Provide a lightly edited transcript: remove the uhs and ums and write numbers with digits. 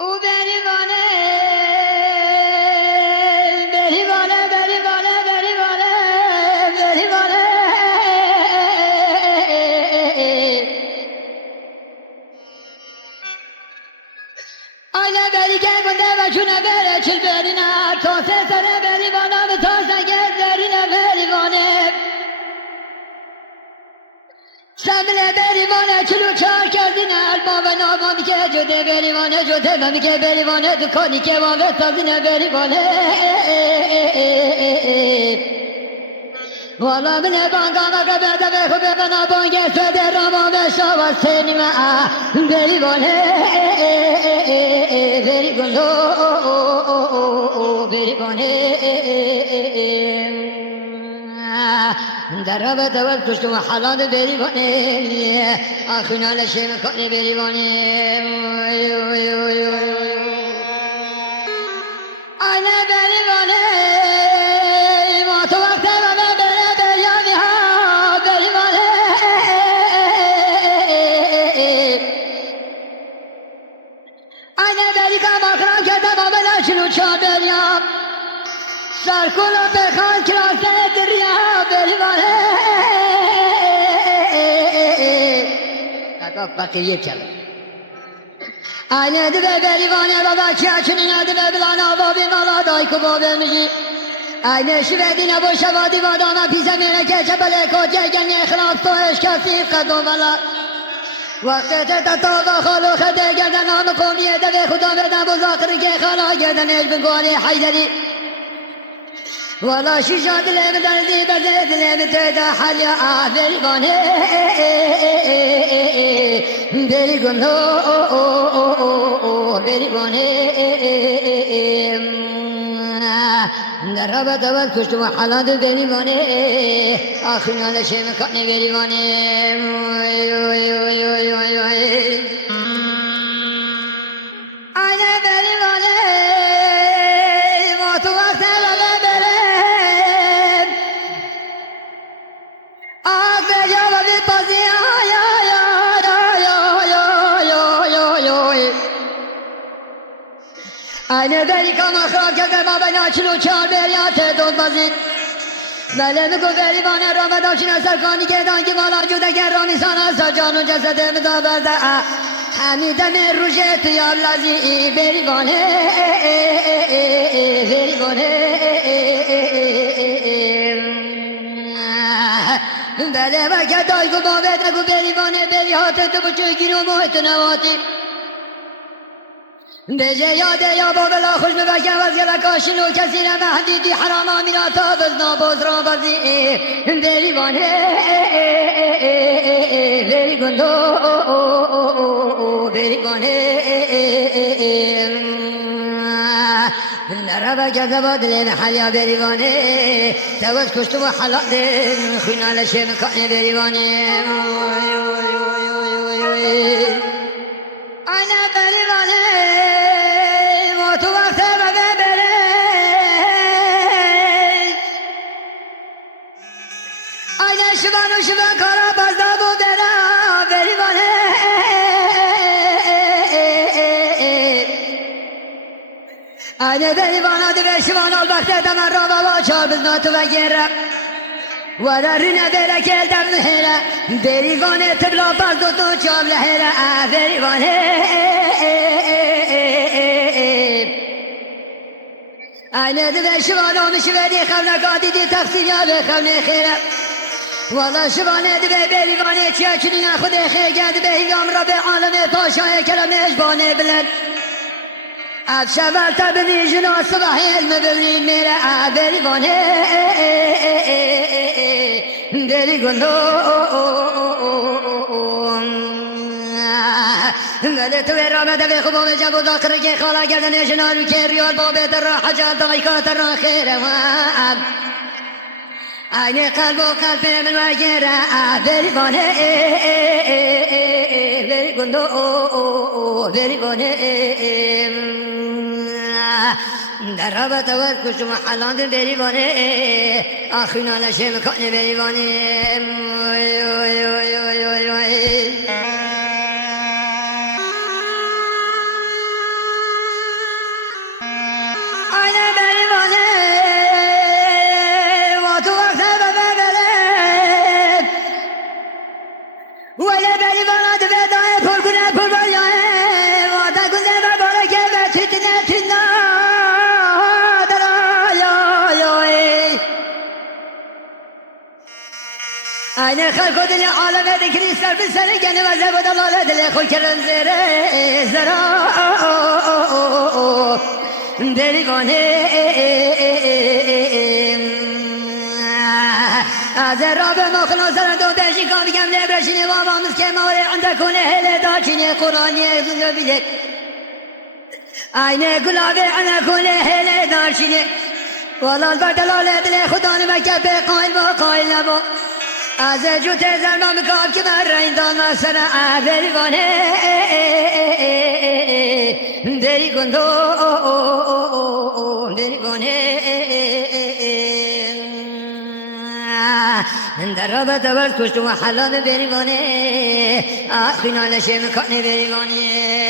او بریوانه بریوانه بریوانه بریوانه بریوانه آینه بری که گنده و چونه بره چل برینه تا سه سره بریوانه به تا سنگه درینه بریوانه سمله بریوانه چلو چار کردین البا و نامامی که جده بریوانه جده ممی که بریوانه دکانی که وامه سازینه بریوانه والا من بانگاما که بده به خوبه بنا بانگه سده رامانه شاوا سینیمه بریوانه بریوانه بریوانه در رابط اول کشتم حلال بریوانه آخونا لشه مکانه بریوانه آنه بریوانه ما تو وقت بابا بره بریانی ها بریوانه آنه بری کام آخران کرده بابا نشنو چا بریم سرکولا بخان کراسه دریا بریوانه اگه بقیه کلم aynı de berivane baba çaçının adı ve bilana babi mala dayku babi miji aynı şivedine boşa vadi vadana pise meleke çepele koca genge khilaf to eşkasi kadovala vakte tatava khalu khade gerden am qomiyete ve khuda veden bu zakır ke khala gerden ecbin goli haydari ولا شجع دلم دردي بدل دلم تدا حليا بريوانه بريوانه بريوانه دربت اول کشتم حالات بريوانه آخرین لشم کنی بريوانه آنه بريوانه ما تو وقت aynı deli kama khakete baba naçlu çar beriyate dolbazit bele mi go berivane ramada çine serkani gedan ki bala jude gerrami sana sacanun cesedemi da berde hamide mi rujet yar lazi berivane berivane bele vake daygu babete gu berivane beriyate tu buçu giro muhetine vati بجه یاده یا با بلا خوش ببکن وزگه کاشن و کسی نمهدیدی حرام آمیراتا بزنا باز را بازی بریوانه بریگندو بریوانه نرابا کده با دل محلیا بریوانه تواز کشتو و حلال خونال شمکانه بریوانه آنه بریوانه تو وقت بابا بره آینه شبان و شبان کارا بازدا بو بره بریوانه آینه بریوانه دی به شبان البخته دمر را بابا چار بزنا تو بگیره و در رینه بره که در نهره بریوانه تبلا بازدو تو چار لهره بریوانه aynı de şivanı şivedi kavna kadidi taksiya ve kavne khira wala şivane de belivane çiçinin xude khegad be yam rab alem taşa kelam ejbane bilen Akşamal tabni jina sabah ilm bevrin mera belivane deli gondo ولی تو رامده به خوب و جب و ذاکر که خالا گردن جنالو که ریال بابت را حجال دایکات را خیره وان aynı قلب و قلب من وگیره بریوانه بریگندو بریوانه در رابط اول کشم حلان بریوانه آخونا لشه مکان بریوانه آینه خلق دل عالم ذکری سر به سر گنه و زبد الله دل خود کرن زره زرا درگانه از راب مخلص دو درشی کام بگم لبرشینی و آمامز که موری عند کنه هل داچینی قرآنی زنده بیده عین گلابی عند کنه هل داچینی والله البردلال دل خدا نمکت به قایل و قایل نبو از جو تزر ممکاب که من رین دان و سر عبرگانه دری گندو دری گونه در رابط اول کشت و حلال بریگانه آخینا نشه مکانه بریگانه